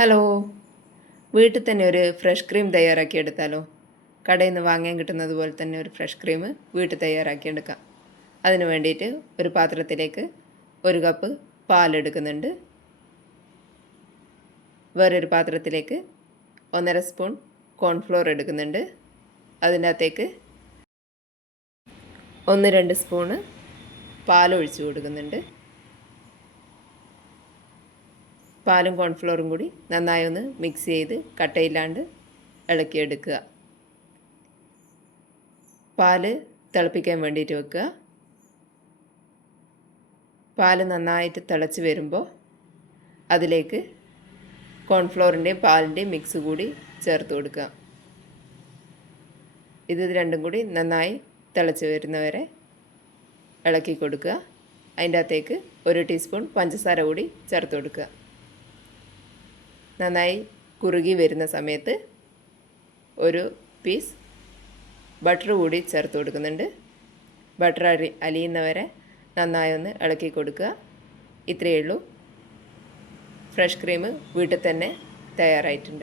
Hello, വീട്ടിൽ തന്നെ ഒരു ഫ്രഷ് ക്രീം തയ്യാറാക്കിയെടുത്താലോ? കടയിൽ നിന്ന് വാങ്ങാൻ കിട്ടുന്നത് പോലെ തന്നെ ഒരു ഫ്രഷ് ക്രീം വീട്ടിൽ തയ്യാറാക്കിയെടുക്കാം. അതിന് വേണ്ടിയിട്ട് ഒരു പാത്രത്തിലേക്ക് 1 കപ്പ് പാലെടുക്കുന്നുണ്ട്. വേറൊരു പാത്രത്തിലേക്ക് 1.5 സ്പൂൺ കോൺഫ്ലോർ എടുക്കുന്നുണ്ട്. അതിൻ്റെ അകത്തേക്ക് 1-2 സ്പൂണ് പാലൊഴിച്ച് കൊടുക്കുന്നുണ്ട്. പാലും കോൺഫ്ലോറും കൂടി നന്നായി ഒന്ന് മിക്സ് ചെയ്ത് കട്ടയില്ലാണ്ട് ഇളക്കിയെടുക്കുക. പാല് തിളപ്പിക്കാൻ വേണ്ടിയിട്ട് വെക്കുക. പാല് നന്നായിട്ട് തിളച്ച് വരുമ്പോൾ അതിലേക്ക് കോൺഫ്ലോറിൻ്റെയും പാലിൻ്റെയും മിക്സ് കൂടി ചേർത്ത് കൊടുക്കുക. ഇത് രണ്ടും കൂടി നന്നായി തിളച്ച് വരുന്നവരെ ഇളക്കി കൊടുക്കുക. അതിൻ്റെ അകത്തേക്ക് 1 ടീസ്പൂൺ പഞ്ചസാര കൂടി ചേർത്ത് കൊടുക്കുക. നന്നായി കുറുകി വരുന്ന സമയത്ത് ഒരു പീസ് ബട്ടർ കൂടി ചേർത്ത് കൊടുക്കുന്നുണ്ട്. ബട്ടർ അലിയുന്നവരെ നന്നായി ഒന്ന് ഇളക്കി കൊടുക്കുക. ഇത്രയേ ഉള്ളൂ. ഫ്രഷ് ക്രീം വീട്ടിൽ തന്നെ തയ്യാറായിട്ടുണ്ട്.